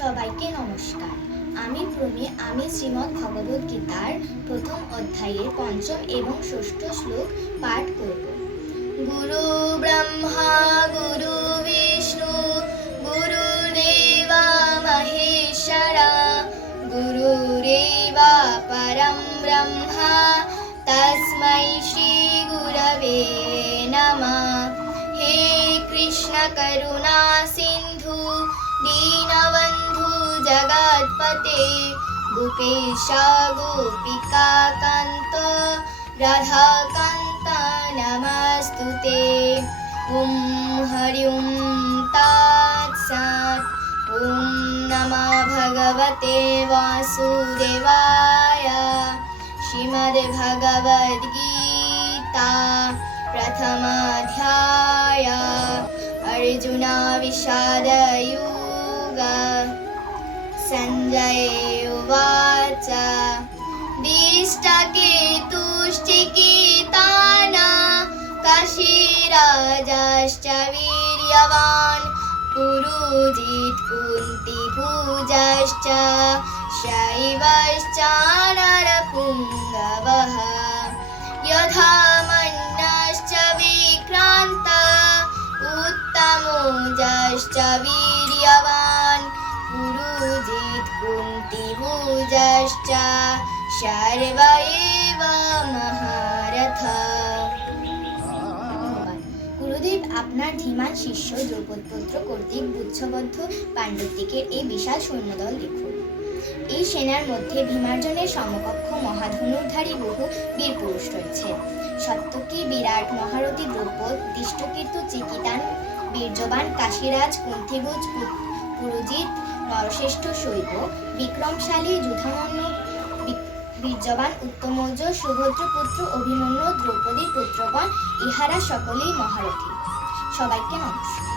সবাইকে নমস্কার। আমি প্রমি, আমি শ্রীমদ্ ভগবদ গীতার প্রথম অধ্যায়ের পঞ্চম এবং ষষ্ঠ শ্লোক পাঠ করব। গুরু ব্রহ্মা, গুরু বিষ্ণু, গুরু গুরুদেবা মহেশ্বরা গুরুরেবা পরম ব্রহ্মা তস্मै শ্রী গুরবে নমঃ। হে কৃষ্ণ করুণা সিন্ধু দীনবন্ধু জগৎপতে গোপেশ গোপিকা কান্ত রাধাকান্ত নমস্তুতে ॐ हरि ओं तत्सत् ॐ नमः भगवते वासुदेवाय श्रीमद्भगवद्गीता प्रथमाध्याय अर्जुना विषादयुग सञ्जय उवाच दिष्टकेतुश्चिकिताना काशीराजाश्च वीर्यवान्। पुरुजित् कुन्तिभुजश्च शैवश्च नरपुङ्गवः यथा मन्नश्च विक्रान्त। उत्तमोजश्च वीर्यवान्। कुन्तिभुजश्च सर्व एव মহারথ ধন্যবাদ। গুরুদেব আপনার ধীমান শিষ্য দ্রৌপদপুত্র কর্তৃক গুচ্ছবদ্ধ পাণ্ডবদিকের এই বিশাল সৈন্যদল দেখুন এই সেনার মধ্যে ভীমার্জনের সমকক্ষ মহাধনুর্ধারী বহু বীর পুরুষ রয়েছে সত্যকী বিরাট মহারথী দ্রৌপদ দৃষ্টকীর্তু চিকিতান বীর্যবান কাশীরাজ কুন্থিভুজ পু- পুরুজিৎ নরশ্রেষ্ঠ শৈব বিক্রমশালী যুধামন্য বীর্যবান উত্তমৌজ সুভদ্রপুত্র অভিমন্যু, দ্রৌপদী পুত্রগণ, ইহারা সকলেই মহারথী। সবাইকে নমস্কার।